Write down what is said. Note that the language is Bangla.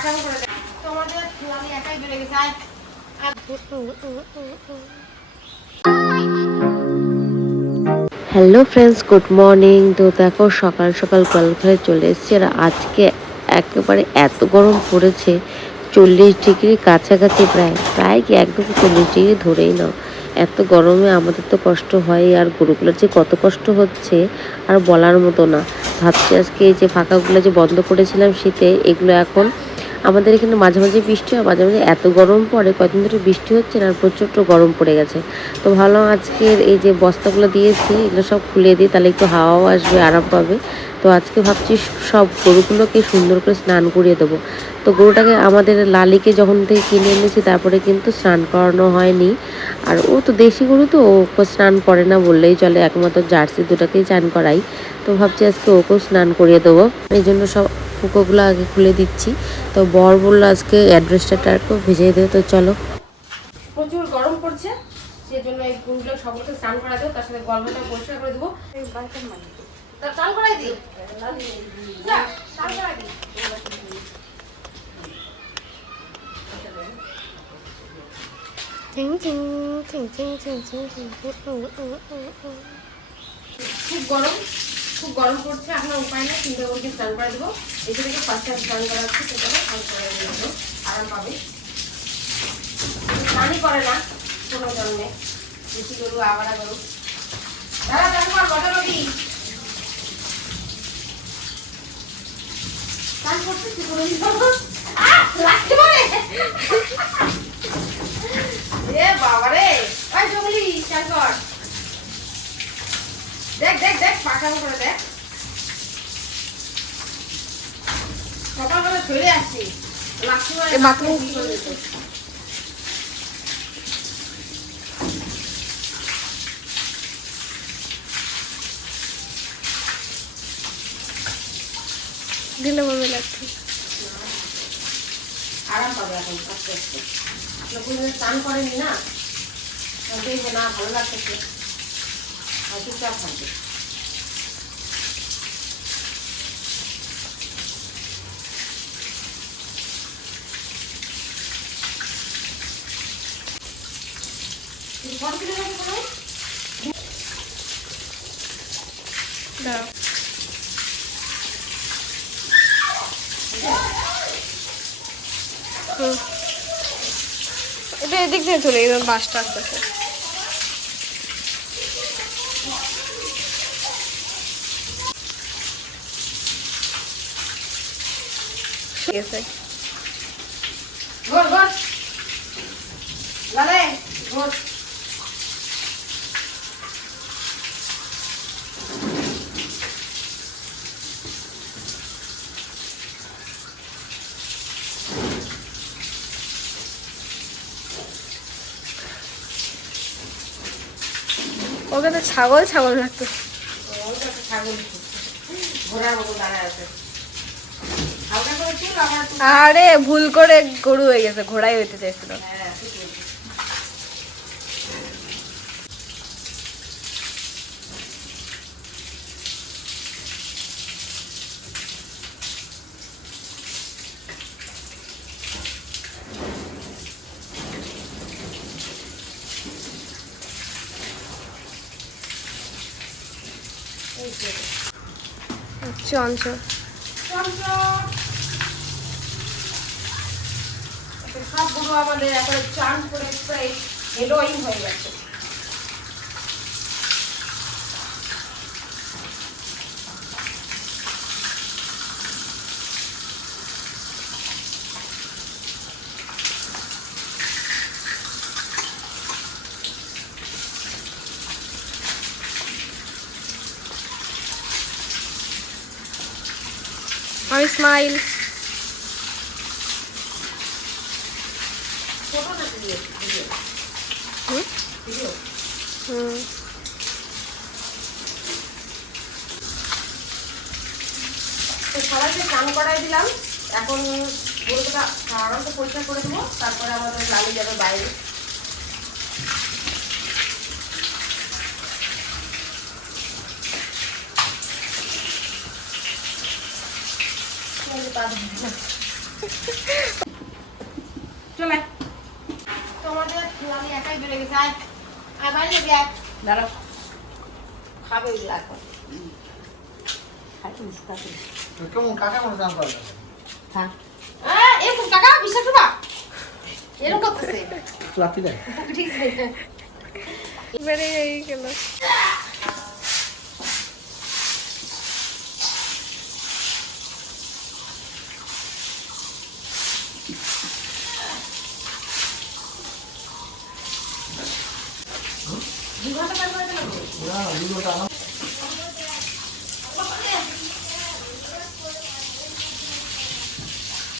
Hello friends, good morning. তো দেখো সকাল সকাল গোয়ালঘরে চলে এসেছি। আর আজকে একেবারে এত গরম পড়েছে, 40 ডিগ্রি কাছাকাছি, প্রায় কি একদম 40 ডিগ্রি ধরেই নাও। এত গরমে আমাদের তো কষ্ট হয়, আর গরুগুলোর যে কত কষ্ট হচ্ছে আর বলার মতো না। ভাবছি আজকে এই যে ফাঁকাগুলো যে বন্ধ করেছিলাম শীতে, এগুলো এখন আমাদের এখানে মাঝে মাঝে বৃষ্টি হয়, মাঝে মাঝে এত গরম পড়ে, কয়েকদিন ধরে বৃষ্টি হচ্ছে না, আর প্রচণ্ড গরম পড়ে গেছে। তো ভাবলাম আজকের এই যে বস্তাগুলো দিয়েছি এগুলো সব খুলে দিই, তাহলে একটু হাওয়াও আসবে, আরাম পাবে। তো আজকে ভাবছি সব গরুগুলোকে সুন্দর করে স্নান করিয়ে দেবো। তো গরুটাকে আমাদের লালিকে যখন থেকে কিনে এনেছি তারপরে কিন্তু স্নান করানো হয়নি। আর ও তো দেশি গরু, তো ও স্নান করে না বললেই চলে, একমাত্র জার্সি দুটাকেই স্নান করাই। তো ভাবছি আজকে ওকেও স্নান করিয়ে দেবো, এই জন্য সব ফুকোগুলো আগে খুলে দিচ্ছি। তো বর বললো আজকে অ্যাডভেস্টারটাকেও ভিজিয়ে দেবে। তো চলো, প্রচুর গরম পড়ছে, সেজন্য এই গরুগুলো সকলকে স্নান করা দেবো, তার সাথে গলবাটা পরিষ্কার করে দেবো। চাল করাই দিই, চাল করাই দিই। খুব গরম পড়ছে, এখন উপায় নেই, 3টে গরুকে স্নান করে দেবো। এসে থেকে ফার্স্টে স্নান করা হচ্ছে, সেটা স্নান করে দেবো, আরাম পাবে। স্নানই করে না কোনো জন্মে, বেশি গরু আবারা গরু। দাদা দেখো আর কটা রবি স্নান করছে, কি করে লাগতে পারে। এ বাবারে, ওই জঙ্গলি স্নান কর। দেখ দেখ দেখ, পাখানো করে দেখ, সকালবেলা চলে আসছি, লাগতে পারে বাথরুম করে দিতে। দিলে ভাবে লাগছে, আরাম পাবে এখন আস্তে আস্তে। কোনদিন স্নান করেনি না, দেখবে না ভালো লাগতেছে, চুপচাপ থাকবে। এটা এদিক দিয়ে চলে গেলাম, বাসটা আসতেছে। ঘর ঘর লালে ঘর। ওকে তো ছাগল ছাগল লাগতো, ছাগল ঘোড়ার মতো দাঁড়ায় আছে। আরে ভুল করে গরু হয়ে গেছে, ঘোড়াই হইতে চাইছিল। চঞ্চল সব গরু আমাদের এখন চান করে প্রায় হেলোইন হয়ে গেছে। আমি স্মাইল সবাইকে স্নান করাই দিলাম, এখন গরুটা আরামটা পরিষ্কার করে দেবো, তারপরে আমাদের লালি যাবে বাইরে। চলে তোমাদের আমি একাই বেড়ে গেছে আয় আয় বাইরে যাবি আয় দাঁড়াও খাবে ওইগুলো এখন কেমন কাকা মনে দাম করে হ্যাঁ এরকম টাকা বিশ্বাস করবা এরকম করতেছে লাঠি দেয় ঠিক আছে বেড়ে গেল দুই ঘন্টা কাজ করে দিলাম না দুটো টাকা